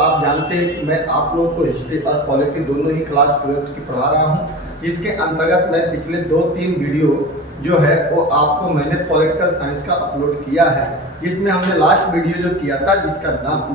आप जानते हैं कि मैं आप लोगों को हिस्ट्री और पॉलिटी दोनों ही क्लास 12th की पढ़ा रहा हूं, जिसके अंतर्गत मैं पिछले 2-3 वीडियो जो है वो आपको मैंने पॉलिटिकल साइंस का अपलोड किया है, जिसमें हमने लास्ट वीडियो जो किया था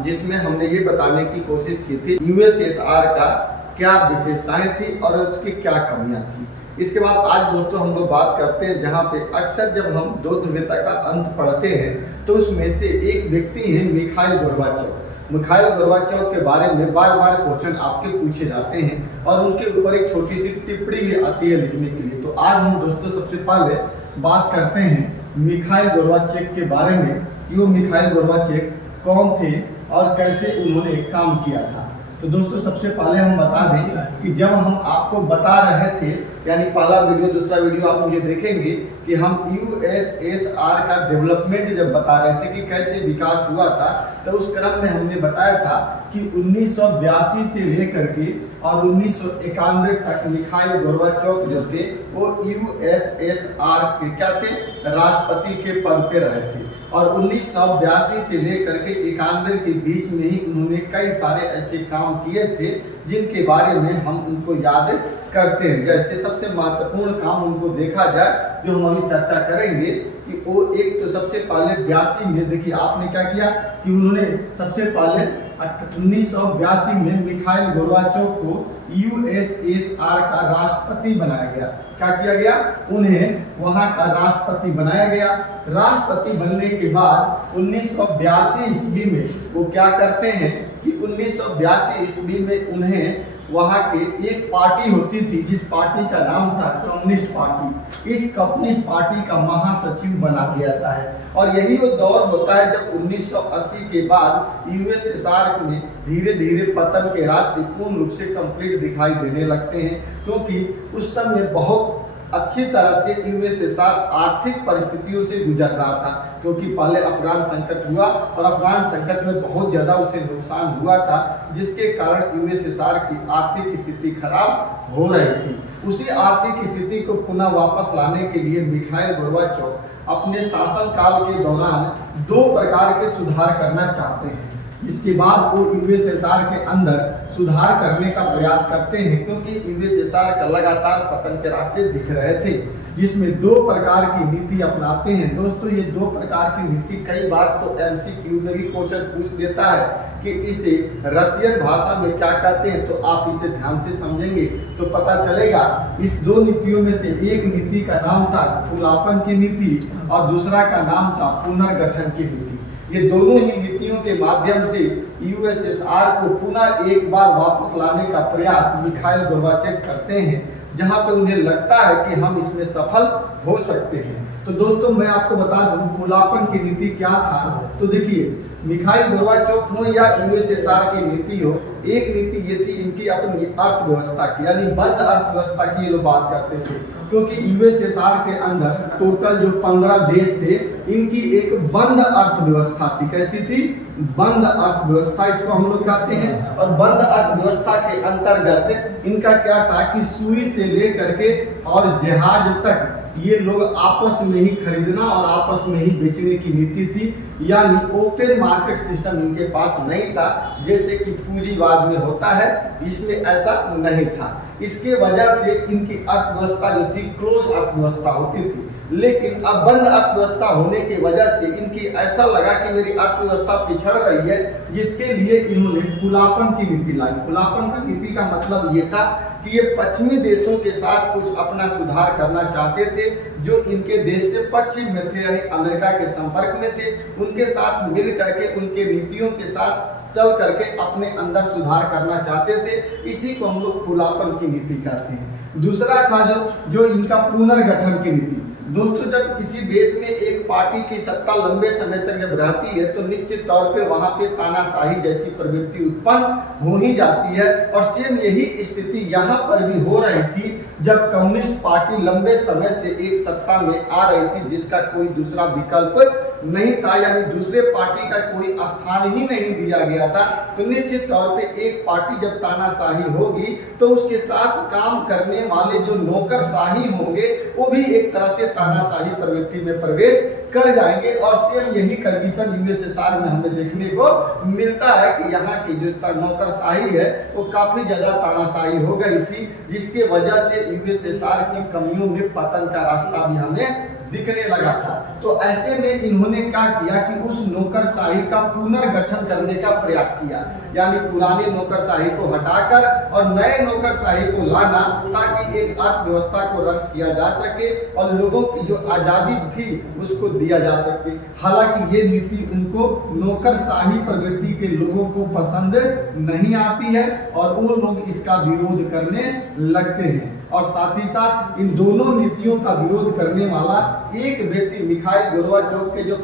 जिसमें हमने ये बताने की कोशिश की थी यूएसएसआर का क्या विशेषताएं थी और उसकी क्या कमियां थी। इसके बाद आज दोस्तों हम लोग बात करते हैं जहां पे अक्सर जब हम दो ध्रुवीयता का अंत पढ़ते हैं तो उसमें से एक व्यक्ति है मिखाइल गोर्बाचेव। मिखाइल गोर्बाचेव के बारे में बार बार क्वेश्चन आपके पूछे जाते हैं और उनके ऊपर एक छोटी सी टिप्पणी भी आती है लिखने के लिए। तो आज हम दोस्तों सबसे पहले बात करते हैं मिखाइल गोर्बाचेव के बारे में। ये मिखाइल गोर्बाचेव कौन थे और कैसे उन्होंने काम किया था। तो दोस्तों सबसे पहले हम बता दें कि जब हम आपको बता रहे थे, यानी पहला वीडियो दूसरा वीडियो आप मुझे देखेंगे कि हम यूएसएसआर का डेवलपमेंट जब बता रहे थे कि कैसे विकास हुआ था, तो उस क्रम में हमने बताया था कि 1982 से लेकर के और 1991 तक मिखाइल गोर्बाचेव जो थे वो यूएसएसआर के क्या थे, राष्ट्रपति के पद पे रहे थे। और 1982 से लेकर के 91 के बीच में ही उन्होंने कई सारे ऐसे काम किए थे जिनके बारे में हम उनको याद करते हैं। जैसे सबसे महत्वपूर्ण काम उनको देखा जाए जो हम अभी चर्चा करेंगे कि वो एक तो सबसे पहले 82 में देखिए आपने क्या किया कि उन्होंने सबसे पहले 1982 में मिखाइल गोर्बाचेव को यूएसएसआर का राष्ट्रपति बनाया गया। क्या किया गया, उन्हें वहां का राष्ट्रपति बनाया गया। राष्ट्रपति बनने के बाद 1982 ईस्वी में वो क्या करते हैं कि 1982 ईस्वी में उन्हें वहां के एक पार्टी होती थी जिस पार्टी का नाम था कम्युनिस्ट पार्टी। इस कम्युनिस्ट पार्टी का महासचिव बना दिया जाता है और यही वो दौर होता है जब 1980 के बाद यूएसएसआर में धीरे धीरे पतन के रास्ते पूर्ण रूप से कंप्लीट दिखाई देने लगते हैं, क्योंकि उस समय बहुत अच्छी तरह से यूएसएसआर आर्थिक परिस्थितियों से गुजर रहा था। क्योंकि पहले अफगान संकट हुआ और अफगान संकट में बहुत ज्यादा उसे नुकसान हुआ था, जिसके कारण यूएसएसआर की आर्थिक स्थिति खराब हो रही थी। उसी आर्थिक स्थिति को पुनः वापस लाने के लिए मिखाइल गोर्बाचेव अपने शासनकाल के दौरान 2 प्रकार के सुधार करना चाहते हैं। इसके बाद वो यूएसएसआर के अंदर सुधार करने का प्रयास करते हैं, क्योंकि यूएसएसआर का लगातार पतन के रास्ते दिख रहे थे, जिसमें 2 प्रकार की नीति अपनाते हैं। दोस्तों ये 2 प्रकार की नीति कई बार तो एमसीक्यू में भी क्वेश्चन पूछ देता है कि इसे रशियन भाषा में क्या कहते हैं, तो आप इसे ध्यान से समझेंगे तो पता चलेगा। इस 2 नीतियों में से एक नीति का नाम था खुलापन की नीति और दूसरा का नाम था पुनर्गठन की नीति। ये दोनों ही नीतियों के माध्यम से यूएसएसआर को पुनः एक बार वापस लाने का प्रयास मिखाइल गोर्बाचेव करते हैं, जहां पे उन्हें लगता है कि हम इसमें सफल हो सकते हैं। तो दोस्तों मैं आपको बता दूं खुलापन की नीति क्या था। तो देखिए मिखाइल गोर्बाचेव हो या यूएसएसआर की नीति हो, एक नीति ये थी इनकी अपनी अर्थव्यवस्था की, यानी बंद अर्थव्यवस्था की ये लोग बात करते थे। क्योंकि यूएसएसआर के अंदर टोटल जो 15 देश थे, इनकी एक बंद अर्थव्यवस्था थी। कैसी थी, बंद अर्थव्यवस्था इसको हम लोग कहते हैं। और बंद अर्थव्यवस्था के अंतर्गत इनका क्या था कि सुई से लेकर के और जहाज तक ये लोग आपस में ही खरीदना और आपस में ही बेचने की नीति थी, यानी ओपन मार्केट सिस्टम इनके पास नहीं था जैसे कि पूंजीवाद में होता है, इसमें ऐसा नहीं था। इसके वजह से इनकी अर्थव्यवस्था जो थी क्लोज अर्थव्यवस्था होती थी। लेकिन अब बंद अर्थव्यवस्था होने की वजह से इनकी ऐसा लगा कि मेरी अर्थव्यवस्था पिछड़ रही है, जिसके लिए इन्होंने खुलापन की नीति लाई। खुलापन की नीति का मतलब ये था कि ये पश्चिमी देशों के साथ कुछ अपना सुधार करना चाहते थे जो इनके देश से पश्चिम में थे, यानी अमेरिका के संपर्क में थे। उनके साथ मिल करके उनके नीतियों के साथ चल करके अपने अंदर सुधार करना चाहते थे। इसी को हम लोग खुलापन की नीति कहते हैं। दूसरा था जो इनका पुनर्गठन की नीति। दोस्तों जब किसी देश में एक पार्टी की सत्ता लंबे समय तक जब रहती है तो निश्चित तौर पे वहां पे तानाशाही जैसी प्रवृत्ति उत्पन्न हो ही जाती है। और सेम यही स्थिति यहाँ पर भी हो रही थी जब कम्युनिस्ट पार्टी लंबे समय से एक सत्ता में आ रही थी, जिसका कोई दूसरा विकल्प नहीं था, यानी दूसरे पार्टी का कोई स्थान ही नहीं दिया गया था। तो निश्चित तौर पे एक पार्टी जब तानाशाही होगी तो उसके साथ काम करने वाले जो नौकरशाही होंगे वो भी एक तरह से तानाशाही प्रवृत्ति में प्रवेश कर जाएंगे। और सेम यही कंडीशन यूएसएसआर में हमें देखने को मिलता है कि यहाँ की जो नौकरशाही है वो काफी ज्यादा तानाशाही हो गई थी, जिसके वजह से यूएसएसआर की कमियों में पतन का रास्ता भी हमें दिखने लगा था। तो ऐसे में इन्होंने क्या किया कि उस नौकरशाही का पुनर्गठन करने का प्रयास किया, यानी पुराने नौकरशाही को हटाकर और नए नौकरशाही को लाना, ताकि एक अर्थव्यवस्था को रन किया जा सके और लोगों की जो आजादी थी उसको दिया जा सके। हालांकि ये नीति उनको नौकरशाही प्रवृत्ति के लोगों को पसंद नहीं आती है और वो लोग इसका विरोध करने लगते हैं। और साथ ही साथ इन दोनों नीतियों का विरोध करने वाला एक व्यक्ति मिखाइल गोर्बाचोव के जो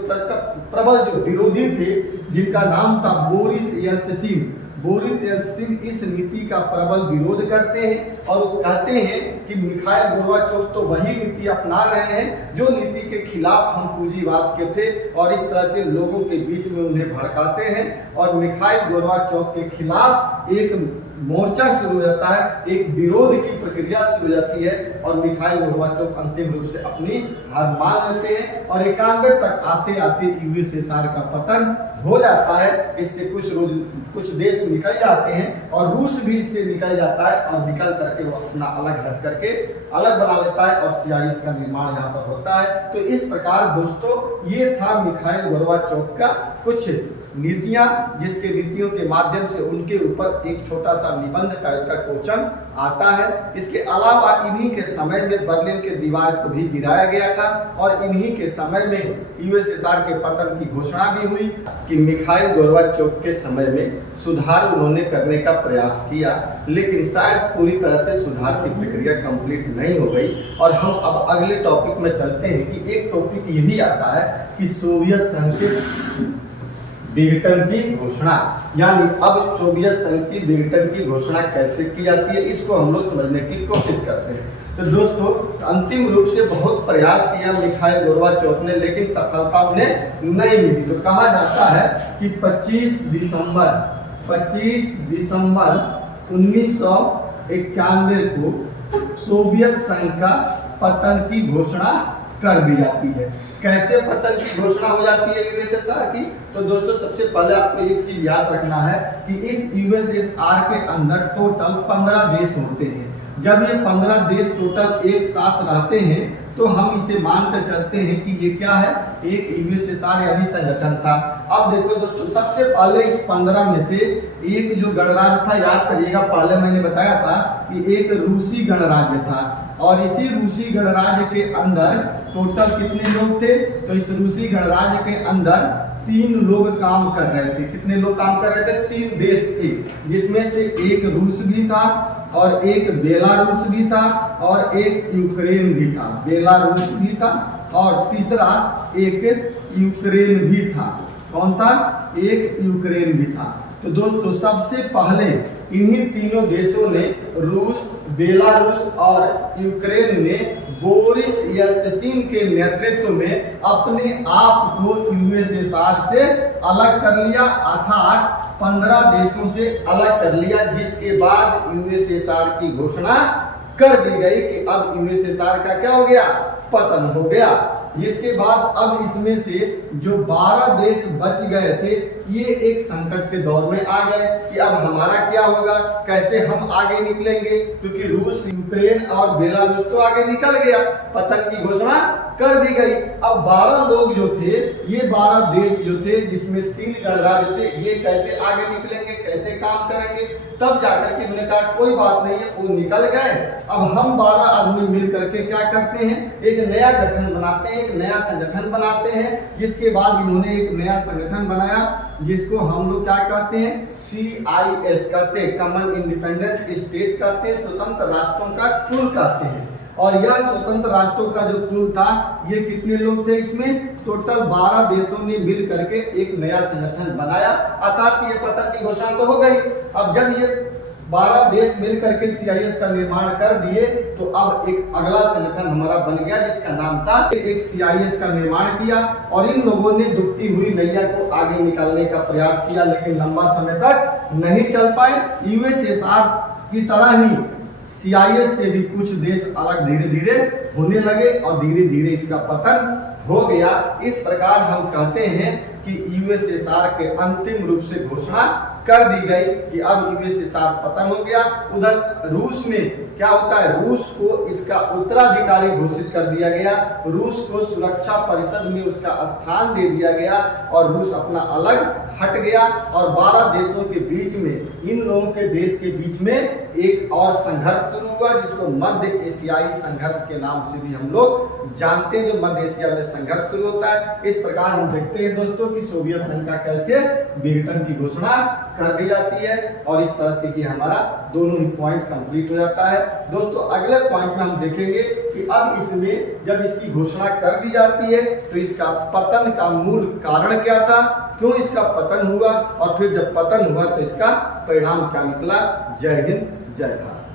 प्रबल जो विरोधी थे, जिनका नाम था बोरिस येल्त्सिन। बोरिस येल्त्सिन इस नीति का प्रबल विरोध करते हैं और वो कहते हैं कि मिखाइल गोर्बाचोव तो वही नीति अपना रहे हैं जो नीति के खिलाफ हम पूंजीवाद के थे, और इस तरह से लोगों के बीच में उन्हें भड़काते हैं और मिखाइल गोर्बाचोव के खिलाफ एक मोर्चा शुरू हो जाता है, एक विरोध की प्रक्रिया शुरू हो जाती है और मिखाइल गोर्बाचोव अंतिम रूप से अपनी हार मान लेते हैं और 91 तक आते आते यूएसएसआर का पतन हो जाता है। इससे कुछ देश निकल जाते हैं और रूस भी इससे निकल जाता है और निकल करके वो अपना अलग हट करके अलग बना लेता है और सीआईएस का निर्माण यहाँ पर होता है। तो इस प्रकार दोस्तों ये था मिखाइल गोर्बाचोव का कुछ नीतियां, जिसके नीतियों के माध्यम से उनके ऊपर एक छोटा सा निबंध टाइप का क्वेश्चन आता है। इसके अलावा इन्हीं के समय में बर्लिन के दीवार को भी गिराया गया था और इन्हीं के समय में यूएसएसआर के पतन की घोषणा भी हुई कि मिखाइल गोर्बाचोव के समय में सुधार उन्होंने करने का प्रयास किया, लेकिन शायद पूरी तरह से सुधार की प्रक्रिया कंप्लीट नहीं हो गई। और हम अब अगले टॉपिक में चलते हैं कि एक टॉपिक ये भी आता है कि सोवियत संघ के विघटन की घोषणा, यानी अब सोवियत संघ की विघटन की घोषणा कैसे की जाती है, इसको हम लोग समझने की कोशिश करते हैं। तो दोस्तों अंतिम रूप से बहुत प्रयास किया मिखाइल गोर्बाचोव ने, लेकिन सफलता उन्हें नहीं मिली। तो कहा जाता है कि 25 दिसंबर 1991 को सोवियत संघ का पतन की घोषणा कर दी जाती है। कैसे पतन की घोषणा हो जाती है यूएसएसआर की? तो दोस्तों सबसे पहले आपको एक चीज याद रखना है कि इस यूएसएसआर के अंदर टोटल 15 देश होते हैं। जब ये 15 देश टोटल एक साथ रहते हैं तो हम इसे मानकर चलते हैं कि ये क्या है, एक यूएसएसआर यानी संगठन था। अब देखो दोस्तों सबसे पहले इस 15 में से एक जो गणराज्य था, याद करिएगा पहले मैंने बताया था कि एक रूसी गणराज्य था और इसी रूसी गणराज्य के अंदर टोटल कितने लोग थे? तो इस रूसी गणराज्य के अंदर 3 लोग काम कर रहे थे। कितने लोग काम कर रहे थे? 3 देश थे, जिसमें से एक रूस भी था और एक बेलारूस भी था और एक यूक्रेन भी था। बेलारूस भी था और तीसरा एक यूक्रेन भी था। कौन था? एक यूक्रेन भी था। तो दोस्तों सबसे पहले इन्हीं तीनों देशों ने, रूस, बेलारूस और यूक्रेन ने बोरिस येल्त्सिन के नेतृत्व में अपने आप को यूएसएसआर से अलग कर लिया, अर्थात 15 देशों से अलग कर लिया, जिसके बाद यूएसएसआर की घोषणा कर दी गई कि अब यूएसएसआर का क्या हो गया? पतन हो गया। जिसके बाद अब इसमें से जो 12 देश बच गए थे ये एक संकट के दौर में आ गए कि अब हमारा क्या होगा, कैसे हम आगे निकलेंगे, क्योंकि रूस, यूक्रेन और बेलारूस तो आगे निकल गया, पतन की घोषणा कर दी गई। अब 12 लोग जो थे, ये 12 देश जो थे जिसमें 3 गणराज्य थे, ये कैसे आगे निकलेंगे, कैसे काम करेंगे? तब जाकर के उन्होंने कहा कोई बात नहीं है, वो निकल गए, अब हम 12 आदमी मिल करके क्या करते हैं, एक नया गठन बनाते हैं, एक नया संगठन बनाते हैं। जिसके बाद इन्होंने एक नया संगठन बनाया जिसको हम लोग क्या कहते हैं? CIS कहते हैं, कॉमन इंडिपेंडेंस स्टेट कहते हैं, स्वतंत्र राष्ट्रों का कुल कहते हैं। और यह स्वतंत्र राष्ट्रों का जो कुल था, ये कितने लोग थे? इसमें टोटल 12 देशों ने मिल करके एक नया संगठन बनाया, अर्थात ये पतन की घोषणा तो हो गई। अब जब ये 12 देश मिल करके CIS का निर्माण कर दिए तो अब एक अगला संगठन हमारा बन गया जिसका नाम था, एक CIS का निर्माण किया और इन लोगों ने डूबती हुई नैया को आगे निकालने का प्रयास किया, लेकिन लंबा समय तक नहीं चल पाए। यूएसएसआर की तरह ही CIS से भी कुछ देश अलग धीरे धीरे होने लगे और धीरे धीरे इसका पतन हो गया। इस प्रकार हम कहते हैं कि यूएसएसआर के अंतिम रूप से घोषणा कर दी गई कि अब यूएसएसआर पतन हो गया। उधर रूस में क्या होता है, रूस को इसका उत्तराधिकारी घोषित कर दिया गया, रूस को सुरक्षा परिषद में उसका स्थान दे दिया गया और रूस अपना अलग हट गया। और 12 देशों के बीच में, इन लोगों के देश के बीच में एक और संघर्ष शुरू हुआ जिसको मध्य एशियाई संघर्ष के नाम से भी हम लोग जानते हैं, जो मध्य एशिया में संघर्ष शुरू होता है। इस प्रकार हम देखते हैं दोस्तों कि सोवियत संघ का कैसे विघटन की घोषणा कर दी जाती है और इस तरह से ये हमारा दोनों ही पॉइंट कंप्लीट हो जाता है। दोस्तों अगले पॉइंट में हम देखेंगे कि अब इसमें जब इसकी घोषणा कर दी जाती है तो इसका पतन का मूल कारण क्या था, क्यों इसका पतन हुआ और फिर जब पतन हुआ तो इसका परिणाम क्या निकला। जय हिंद, जय भारत।